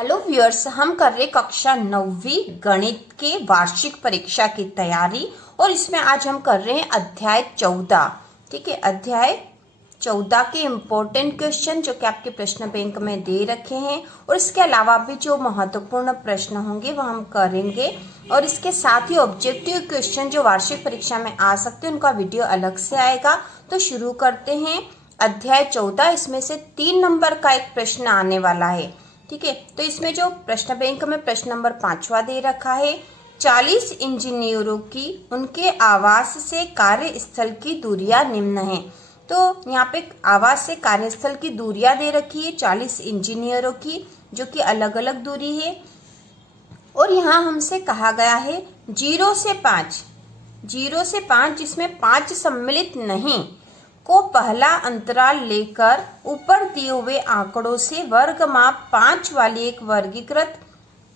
Hello viewers, हम कर रहे कक्षा 9वीं गणित के वार्षिक परीक्षा की तैयारी और इसमें आज हम कर रहे हैं अध्याय 14। ठीक है, अध्याय 14 के इम्पोर्टेंट क्वेश्चन जो कि आपके प्रश्न बैंक में दे रखे हैं और इसके अलावा भी जो महत्वपूर्ण प्रश्न होंगे वह हम करेंगे और इसके साथ ही ऑब्जेक्टिव क्वेश्चन जो वार्षिक परीक्षा में आ सकते हैं उनका वीडियो अलग से आएगा। तो शुरू करते हैं अध्याय 14। इसमें से 3 नंबर का एक प्रश्न आने वाला है। ठीक है, तो इसमें जो प्रश्न बैंक में प्रश्न नंबर 5वां दे रखा है, 40 इंजीनियरों की उनके आवास से कार्यस्थल की दूरियां निम्न हैं। तो यहाँ पे आवास से कार्यस्थल की दूरियां दे रखी है 40 इंजीनियरों की, जो कि अलग अलग दूरी है। और यहाँ हमसे कहा गया है 0 से 5 जिसमें 5 सम्मिलित नहीं को पहला अंतराल लेकर ऊपर दिए हुए आंकड़ों से वर्ग माप 5 वाली एक वर्गीकृत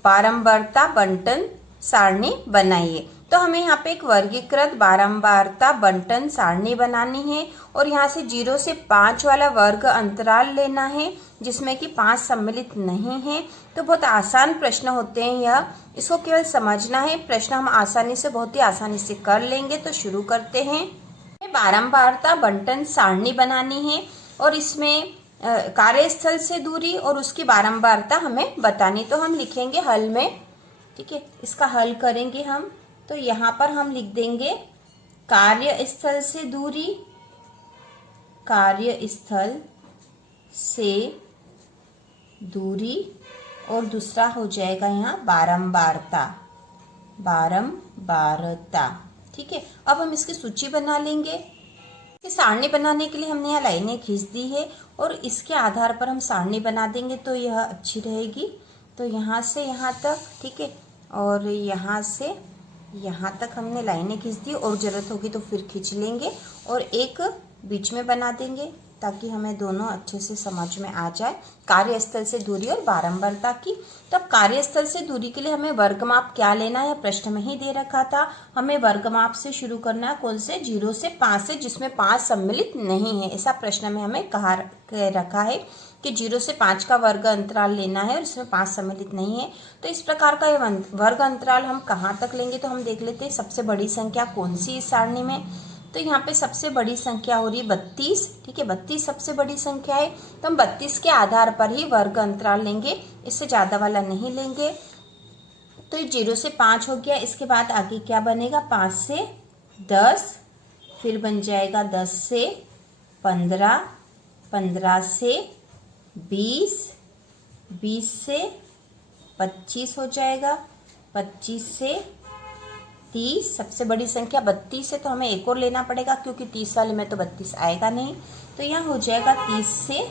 बारंबारता बंटन सारणी बनाइए। तो हमें यहाँ पे एक वर्गीकृत बारंबारता बंटन सारणी बनानी है और यहाँ से 0 से 5 वाला वर्ग अंतराल लेना है जिसमें कि 5 सम्मिलित नहीं है। तो बहुत आसान प्रश्न होते हैं यह, इसको केवल समझना है। प्रश्न हम आसानी से, बहुत ही आसानी से कर लेंगे। तो शुरू करते हैं। बारंबारता बंटन सारणी बनानी है और इसमें कार्यस्थल से दूरी और उसकी बारंबारता हमें बतानी। तो हम लिखेंगे हल में। ठीक है, इसका हल करेंगे हम। तो यहाँ पर हम लिख देंगे कार्यस्थल से दूरी, कार्यस्थल से दूरी और दूसरा हो जाएगा यहाँ बारंबारता। ठीक है, अब हम इसकी सूची बना लेंगे। इसकी सारणी बनाने के लिए हमने यहाँ लाइनें खींच दी है और इसके आधार पर हम सारणी बना देंगे तो यह अच्छी रहेगी। तो यहाँ से यहाँ तक, ठीक है, और यहाँ से यहाँ तक हमने लाइनें खींच दी और ज़रूरत होगी तो फिर खींच लेंगे और एक बीच में बना देंगे ताकि हमें दोनों अच्छे से समझ में आ जाए, कार्यस्थल से दूरी और बारंबारता की। तब कार्यस्थल से दूरी के लिए हमें वर्गमाप क्या लेना है, प्रश्न में ही दे रखा था। हमें वर्गमाप से शुरू करना है, कौन से, 0 से 5 से, जिसमें 5 सम्मिलित नहीं है। ऐसा प्रश्न में हमें कह रखा है कि 0 से 5 का वर्ग अंतराल लेना है और इसमें 5 सम्मिलित नहीं है। तो इस प्रकार का वर्ग अंतराल हम कहाँ तक लेंगे तो हम देख लेते हैं सबसे बड़ी संख्या कौन सी इस सारणी में। तो यहाँ पे सबसे बड़ी संख्या हो रही है 32। ठीक है, 32 सबसे बड़ी संख्या है। तो हम 32 के आधार पर ही वर्ग अंतराल लेंगे, इससे ज़्यादा वाला नहीं लेंगे। तो ये 0 से 5 हो गया। इसके बाद आगे क्या बनेगा, 5 से 10, फिर बन जाएगा 10 से 15, 15 से 20, 20 से 25 हो जाएगा, 25 से 30। सबसे बड़ी संख्या 32 है तो हमें एक और लेना पड़ेगा क्योंकि 30 वाले में तो 32 आएगा नहीं। तो यहाँ हो जाएगा 30 से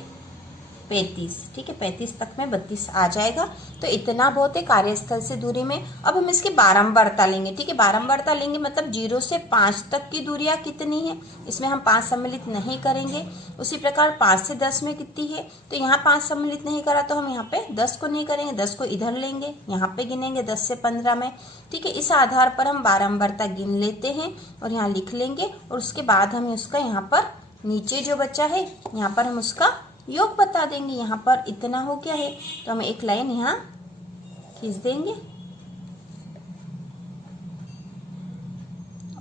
35। ठीक है, 35 तक में 32 आ जाएगा। तो इतना बहुत है कार्यस्थल से दूरी में। अब हम इसकी बारंबारता लेंगे। ठीक है, बारंबारता लेंगे मतलब 0 से 5 तक की दूरियां कितनी है, इसमें हम 5 सम्मिलित नहीं करेंगे। उसी प्रकार 5 से 10 में कितनी है, तो यहाँ 5 सम्मिलित नहीं करा तो हम यहाँ पे 10 को नहीं करेंगे, 10 को इधर लेंगे, यहाँ पे गिनेंगे 10 से 15 में। ठीक है, इस आधार पर हम बारंबारता गिन लेते हैं और यहाँ लिख लेंगे और उसके बाद हम उसका यहाँ पर नीचे जो बचा है यहाँ पर हम उसका योग बता देंगे। यहाँ पर इतना हो गया है तो हम एक लाइन यहाँ खींच देंगे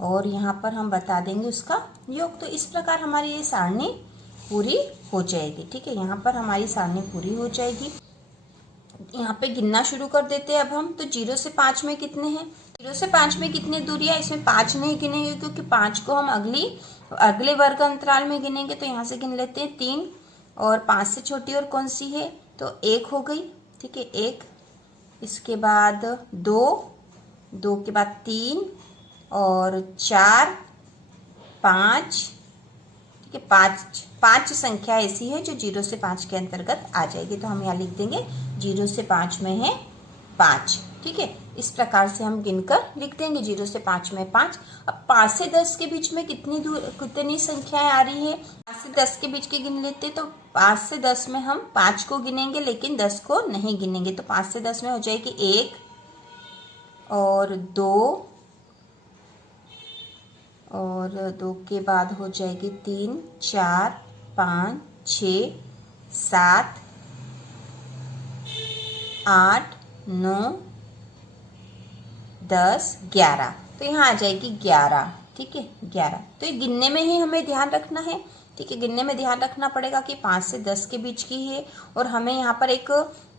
और यहाँ पर हम बता देंगे उसका योग। तो इस प्रकार हमारी ये सारणी पूरी हो जाएगी। ठीक है, यहाँ पर हमारी सारणी पूरी हो जाएगी। यहाँ पे गिनना शुरू कर देते हैं अब हम। तो 0 से 5 में कितने हैं, 0 से 5 में कितनी दूरी है, इसमें 5 नहीं गिनेंगे क्योंकि 5 को हम अगले वर्ग अंतराल में गिनेंगे। तो यहाँ से गिन लेते हैं 3 और 5 से छोटी और कौन सी है, तो 1 हो गई। ठीक है, 1, इसके बाद 2, 2 के बाद 3 और 4, 5। ठीक है, 5 संख्या ऐसी है जो 0 से 5 के अंतर्गत आ जाएगी। तो हम यहाँ लिख देंगे 0 से 5 में है 5। ठीक है, इस प्रकार से हम गिनकर लिख देंगे 0 से 5 में 5। अब 5 से 10 के बीच में कितनी संख्याएं आ रही है, 5 से 10 के बीच की गिन लेते। तो 5 से 10 में हम 5 को गिनेंगे लेकिन 10 को नहीं गिनेंगे। तो 5 से 10 में हो जाएगी 1 और 2 और 2 के बाद हो जाएगी 3, 4, 5, 6, 7, 8, 9, 10, 11। तो यहाँ आ जाएगी 11। ठीक है, 11। तो ये गिनने में ही हमें ध्यान रखना है। ठीक है, गिनने में ध्यान रखना पड़ेगा कि 5 से 10 के बीच की है। और हमें यहाँ पर एक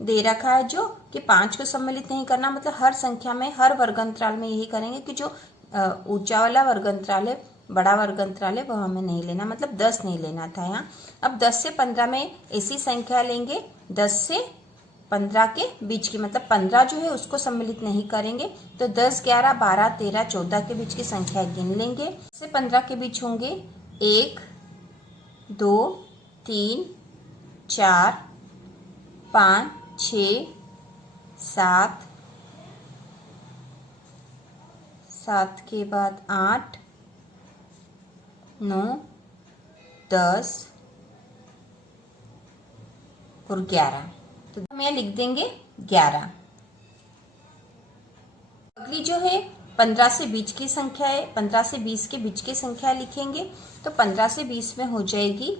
दे रखा है जो कि 5 को सम्मिलित नहीं करना, मतलब हर संख्या में, हर वर्ग अंतराल में यही करेंगे कि जो ऊंचा वाला वर्ग अंतराल है, बड़ा वर्ग अंतराल है, वह हमें नहीं लेना, मतलब 10 नहीं लेना था यहाँ। अब 10 से 15 में ऐसी संख्या लेंगे 10 से 15 के बीच की, मतलब 15 जो है उसको सम्मिलित नहीं करेंगे। तो 10, 11, 12, 13, 14 के बीच की संख्या गिन लेंगे। 10 से 15 के बीच होंगे 1, 2, 3, 4, 5, 6, 7, 7 के बाद 8, 9, 10 और 11। तो हम यहाँ लिख देंगे 11। अगली जो है 15 से 20 की संख्या है, 15 से 20 के बीच की संख्या लिखेंगे। तो 15 से 20 में हो जाएगी,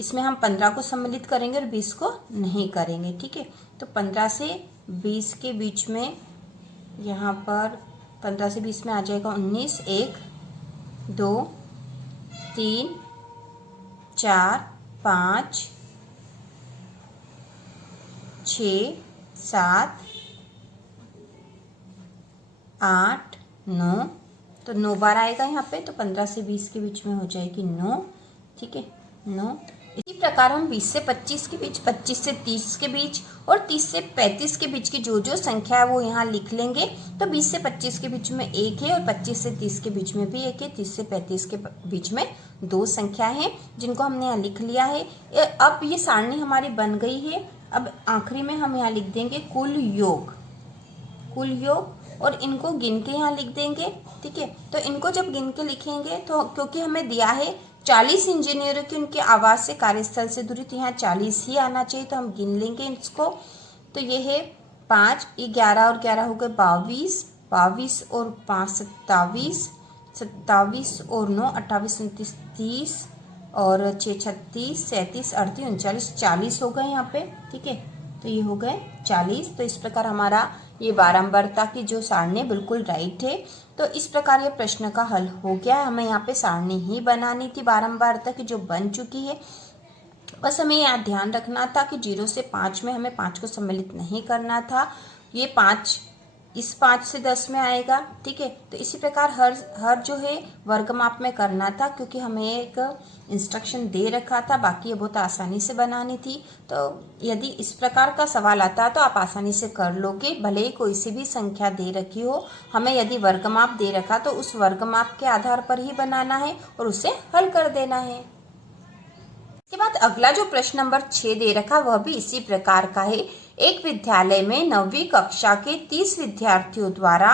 इसमें हम 15 को सम्मिलित करेंगे और 20 को नहीं करेंगे। ठीक है, तो 15 से 20 के बीच में यहाँ पर 15 से 20 में आ जाएगा 19, 1, 2, 3, 4, 5, 6, 7, 8, 9। तो 9 बार आएगा यहाँ पे, तो 15 से 20 के बीच में हो जाएगी 9। ठीक है, 9। इसी प्रकार हम 20 से 25 के बीच, 25 से 30 के बीच और 30 से 35 के बीच की जो जो संख्या है वो यहाँ लिख लेंगे। तो 20 से 25 के बीच में 1 है और 25 से 30 के बीच में भी 1 है। 30 से 35 के बीच में 2 संख्या हैं जिनको हमने यहाँ लिख लिया है। अब ये सारणी हमारी बन गई है। अब आखिरी में हम यहाँ लिख देंगे कुल योग, कुल योग, और इनको गिन के यहाँ लिख देंगे। ठीक है, तो इनको जब गिन के लिखेंगे तो क्योंकि हमें दिया है 40 इंजीनियरों की उनके आवास से कार्यस्थल से दूरी, तो यहाँ 40 ही आना चाहिए, तो हम गिन लेंगे इसको। तो ये है 5, ये 11 और 11 हो गए 22, 22 और 5 27, 27 और 9 28, 29, 30 और 6 36, 37, 38, 39, 40 हो गए यहाँ पे। ठीक है, तो ये हो गए 40। तो इस प्रकार हमारा ये बारंबारता की जो सारणी बिल्कुल राइट है। तो इस प्रकार ये प्रश्न का हल हो गया है। हमें यहाँ पे सारणी ही बनानी थी बारंबारता की, जो बन चुकी है। बस हमें यहाँ ध्यान रखना था कि 0 से 5 में हमें 5 को सम्मिलित नहीं करना था। ये 5 इस 5 से 10 में आएगा। ठीक है, तो इसी प्रकार हर जो है वर्गमाप में करना था, क्योंकि हमें एक इंस्ट्रक्शन दे रखा था, बाकी ये बहुत आसानी से बनानी थी। तो यदि इस प्रकार का सवाल आता तो आप आसानी से कर लोगे, भले ही कोई सी भी संख्या दे रखी हो। हमें यदि वर्गमाप दे रखा तो उस वर्गमाप के आधार पर ही बनाना है और उसे हल कर देना है। इसके बाद अगला जो प्रश्न नंबर 6 दे रखा वह भी इसी प्रकार का है। एक विद्यालय में 9वीं कक्षा के 30 विद्यार्थियों द्वारा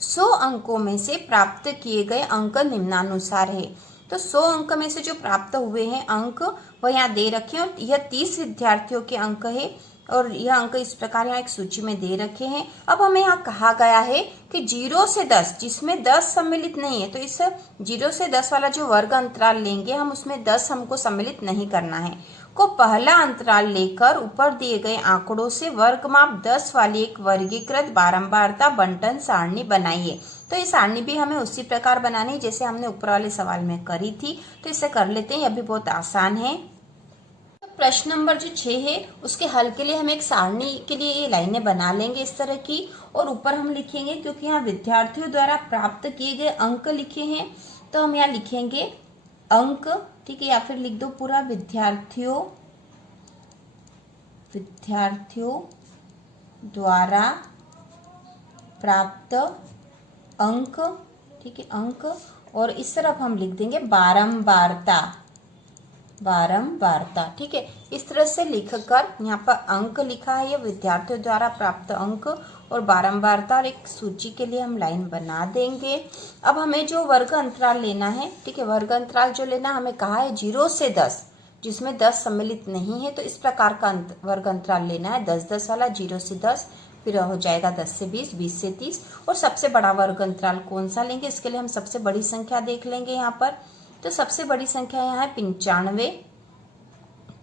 100 अंकों में से प्राप्त किए गए अंक निम्नानुसार है। तो 100 अंक में से जो प्राप्त हुए हैं अंक वह यहाँ दे रखे हैं। यह 30 विद्यार्थियों के अंक है और यह अंक इस प्रकार यहाँ एक सूची में दे रखे हैं। अब हमें यहाँ कहा गया है कि 0 से 10, जिसमें 10 सम्मिलित नहीं है, तो इस 0 से 10 वाला जो वर्ग अंतराल लेंगे हम, उसमें 10 हमको सम्मिलित नहीं करना है, को पहला अंतराल लेकर ऊपर दिए गए आंकड़ों से वर्गमाप 10 वाली एक वर्गीकृत बारंबारता बंटन सारणी बनाइए। तो ये सारणी भी हमें उसी प्रकार बनानी जैसे हमने ऊपर वाले सवाल में करी थी। तो इसे कर लेते हैं, यह भी बहुत आसान है। प्रश्न नंबर जो 6 है उसके हल के लिए हम एक सारणी के लिए ये लाइनें बना लेंगे इस तरह की, और ऊपर हम लिखेंगे, क्योंकि यहाँ विद्यार्थियों द्वारा प्राप्त किए गए अंक लिखे हैं, तो हम यहाँ लिखेंगे अंक। ठीक है, या फिर लिख दो पूरा विद्यार्थियों द्वारा प्राप्त अंक। ठीक है, अंक, और इस तरफ हम लिख देंगे बारंबारता। ठीक है, इस तरह से लिखकर यहाँ पर अंक लिखा है, ये विद्यार्थियों द्वारा प्राप्त अंक, और बारंबारता और एक सूची के लिए हम लाइन बना देंगे। अब हमें जो वर्ग अंतराल लेना है, ठीक है, वर्ग अंतराल जो लेना हमें कहा है 0 से 10, जिसमें 10 सम्मिलित नहीं है, तो इस प्रकार का वर्ग अंतराल लेना है 10-10 वाला। 0 से 10, फिर हो जाएगा 10 से 20, 20 से 30, और सबसे बड़ा वर्ग अंतराल कौन सा लेंगे, इसके लिए हम सबसे बड़ी संख्या देख लेंगे यहाँ पर। तो सबसे बड़ी संख्या यहाँ है 95।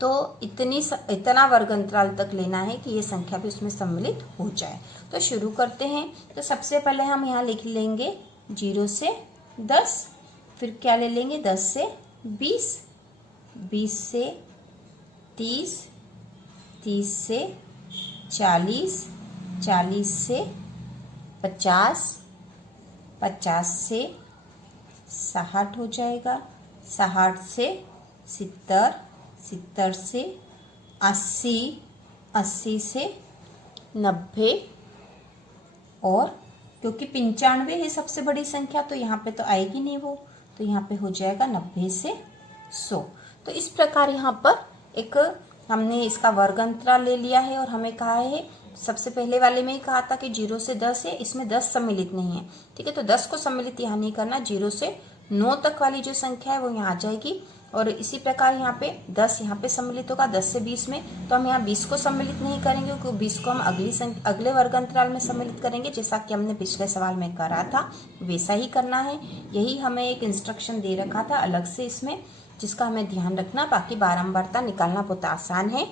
तो इतना वर्ग अंतराल तक लेना है कि ये संख्या भी उसमें सम्मिलित हो जाए। तो शुरू करते हैं। तो सबसे पहले हम यहाँ लिख लेंगे 0 से 10, फिर क्या ले लेंगे 10 से 20, 20 से 30, 30 से 40, 40 से 50, 50 से 60 हो जाएगा, 60 से 70, 70 से 80, 80 से 90, और क्योंकि 95 है सबसे बड़ी संख्या तो यहाँ पे तो आएगी नहीं वो, तो यहाँ पे हो जाएगा 90 से 100। तो इस प्रकार यहाँ पर एक हमने इसका वर्ग अंतराल ले लिया है और हमें कहा है, सबसे पहले वाले में ही कहा था कि 0 से 10 है, इसमें 10 सम्मिलित नहीं है। ठीक है, तो 10 को सम्मिलित यहाँ नहीं करना, 0 से 9 तक वाली जो संख्या है वो यहाँ आ जाएगी। और इसी प्रकार यहाँ पे 10 यहाँ पे सम्मिलित होगा 10 से 20 में, तो हम यहाँ 20 को सम्मिलित नहीं करेंगे क्योंकि 20 को हम अगले वर्ग अंतराल में सम्मिलित करेंगे, जैसा कि हमने पिछले सवाल में करा था वैसा ही करना है। यही हमें एक इंस्ट्रक्शन दे रखा था अलग से इसमें, जिसका हमें ध्यान रखना, बाकी बारंबारता निकालना बहुत आसान है।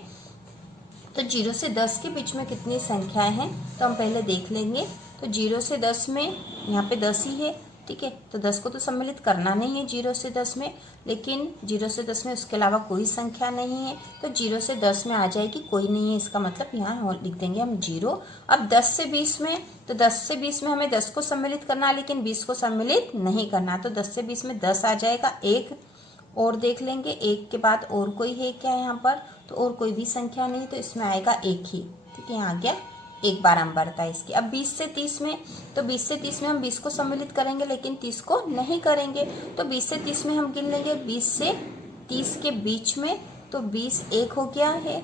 तो 0 से 10 के बीच में कितनी संख्याएं हैं तो हम पहले देख लेंगे। तो 0 से 10 में यहाँ पे 10 ही है। ठीक है, तो 10 को तो सम्मिलित करना नहीं है 0 से 10 में, लेकिन 0 से 10 में उसके अलावा कोई संख्या नहीं है, तो 0 से 10 में आ जाएगी कोई नहीं है, इसका मतलब यहाँ लिख देंगे हम 0। अब 10 से 20 में, तो 10 से 20 में हमें 10 को सम्मिलित करना है लेकिन 20 को सम्मिलित नहीं करना, तो 10 से 20 में 10 आ जाएगा। एक और देख लेंगे, एक के बाद और कोई है क्या यहाँ पर, तो और कोई भी संख्या नहीं, तो इसमें आएगा एक ही। ठीक है, यहाँ आ गया एक बारंबारता इसकी। अब 20 से 30 में, तो 20 से 30 में हम 20 को सम्मिलित करेंगे लेकिन 30 को नहीं करेंगे, तो 20 से 30 में हम गिन लेंगे 20 से 30 के बीच में, तो 20 एक हो गया है।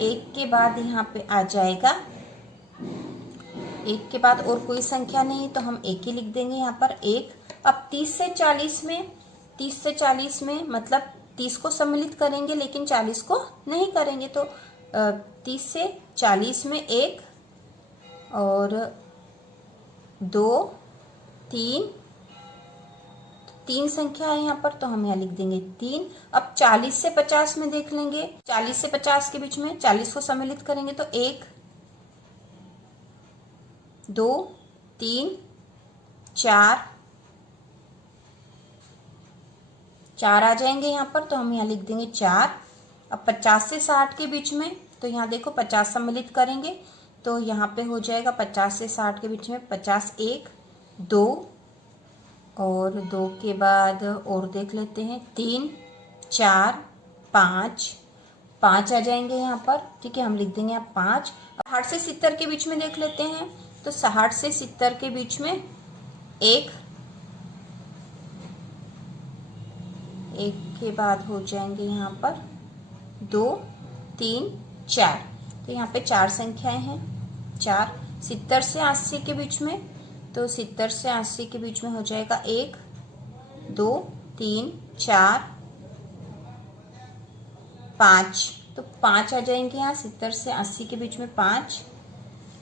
एक के बाद यहाँ पे आ जाएगा, एक के बाद और कोई संख्या नहीं तो हम एक ही लिख देंगे यहाँ पर एक। अब 30 से 40 में, 30 से 40 में मतलब 30 को सम्मिलित करेंगे लेकिन 40 को नहीं करेंगे, तो 30 से 40 में एक और 2, 3, 3 संख्या है यहाँ पर, तो हम यहाँ लिख देंगे 3। अब 40 से 50 में देख लेंगे, 40 से 50 के बीच में 40 को सम्मिलित करेंगे तो 1, 2, 3, 4 आ जाएंगे यहाँ पर, तो हम यहाँ लिख देंगे 4। अब 50 से 60 के बीच में, तो यहाँ देखो 50 सम्मिलित करेंगे तो यहाँ पे हो जाएगा 50 से 60 के बीच में 50, 1, 2 और 2 के बाद और देख लेते हैं 3, 4, 5 आ जाएंगे यहाँ पर। ठीक है, हम लिख देंगे यहाँ 5। 60 से 70 के बीच में देख लेते हैं, तो 60 से 70 के बीच में एक के बाद हो जाएंगे यहाँ पर 2, 3, 4, तो यहाँ पे 4 संख्याएं हैं। 4 70 से 80 के बीच में, तो 70 से 80 के बीच में हो जाएगा 1, 2, 3, 4, 5, तो 5 आ जाएंगे यहाँ 70 से 80 के बीच में 5।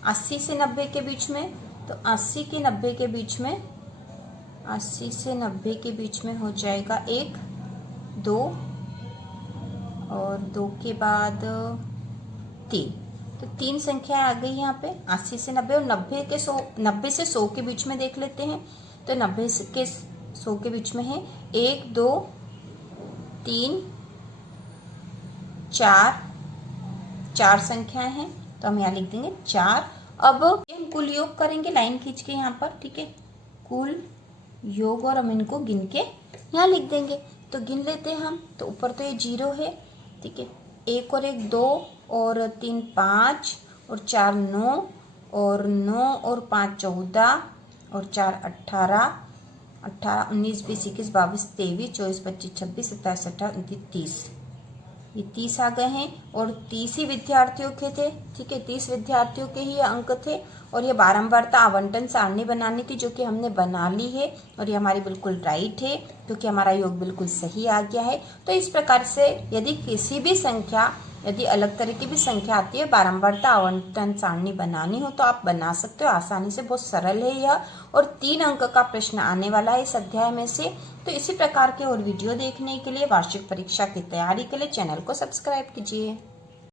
80 से 90 के बीच में, तो 80 के 90 के बीच में, 80 से 90 के बीच में हो जाएगा 1, 2 और 2 के बाद 3, तो 3 संख्या आ गई यहाँ पे 80 से 90। और 90 से 100 के बीच में देख लेते हैं, तो 90 के 100 के बीच में है 1, 2, 3, 4 संख्याएं हैं, तो हम यहाँ लिख देंगे 4। अब हम कुल योग करेंगे लाइन खींच के यहाँ पर। ठीक है, कुल योग और हम इनको गिन के यहाँ लिख देंगे। तो गिन लेते हैं हम, तो ऊपर तो ये 0 है। ठीक है, 1 और 1 2 और 3 5 और 4 9 और 9 और 5 14 और 4 18, 19 20 21 22 23 24 25 26 27 28 29 30, ये 30 आ गए हैं और 30 ही विद्यार्थियों के थे। ठीक है, 30 विद्यार्थियों के ही अंक थे और ये बारंबारता आवंटन सारणी बनानी थी जो कि हमने बना ली है और ये हमारी बिल्कुल राइट है क्योंकि हमारा योग बिल्कुल सही आ गया है। तो इस प्रकार से यदि किसी भी संख्या यदि अलग तरह की भी संख्या आती है, बारंबारता आवंटन सारणी बनानी हो तो आप बना सकते हो आसानी से। बहुत सरल है यह और 3 अंक का प्रश्न आने वाला है इस अध्याय में से। तो इसी प्रकार के और वीडियो देखने के लिए, वार्षिक परीक्षा की तैयारी के लिए चैनल को सब्सक्राइब कीजिए।